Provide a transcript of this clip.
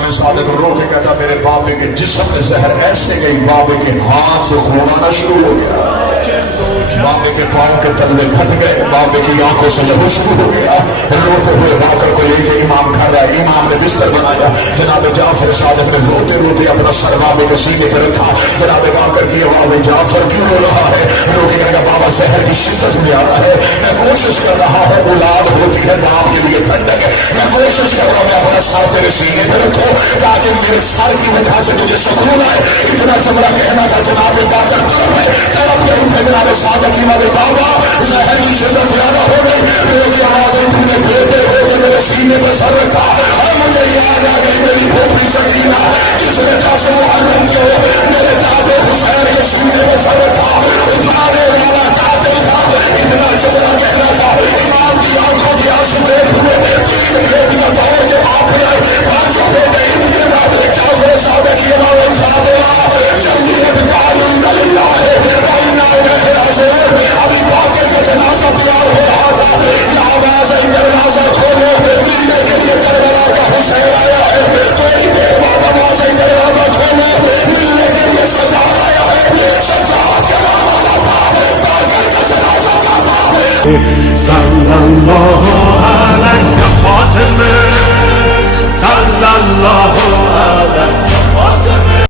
امام صادق رو کے کہتا میرے بابے کے جسم میں زہر ایسے گئی بابے کے ہاتھ سے خون آنا شروع ہو گیا، بابے کے پاؤں کے تلے پھٹ گئے، بابے کی آنکھوں سے لہو شروع ہو گیا، روتے ہوئے باقر کو لے کے امام گھر آئے، امام نے بستر بنایا، جناب جعفر صادق نے روتے روتے اپنا سر بابے کے سینے پر رکھا، جناب باقر کی آواز جعفر کیوں رو رہا ہے؟ رو کے کہا بابا زہر کی شدت میں آ رہا ہے، میں کوشش کر رہا ہوں، اولاد ہوتی ہے باپ کے لیے ٹھنڈک ہے، میں کوشش کر رہا ہوں میں اپنا سر تیرے سینے پہ رکھوں تاکہ میرے سر کی وجہ سے تجھے سکون آئے۔ اتنا چمڑا کہنا تھا جناب باقر چل رہے طرف کے اٹھے جناب صادق کی مدد بابا زہر کی شدت زیادہ ہو گئی، رو کی آواز تم نے بیٹے ہو کے میرے سینے پہ سر رکھا، اور مجھے یاد آ گئی میری پھوپھی سکینہ جس نے قاسم محرم کو میرے دادے حسین کے سینے پہ سر رکھا، اٹھانے والا قاتل تھا۔ اتنا چمڑا کہنا تھا امام کی آنکھوں کی آنسو دیکھ ہوئے تین بیٹیاں دوڑ کے باپ لے آئے، پانچوں بیٹے اتنے بات جعفر صادق کی آواز فاطمہ جمعیت قانون اللہ ہے ابھی باقی کا جنازہ تیار ہو رہا تھا، یہ آواز ہے دروازہ کھولو ملنے کے لیے کربلا کا حسین آیا ہے، تو ایک دیر بعد آواز ہے دروازہ کھولو ملنے کے لیے سجاد آیا ہے، سجاد کا نام آنا تھا، باقی کا جنازہ تھا۔ صلی اللہ علیہ خاتم صلی اللہ علیہ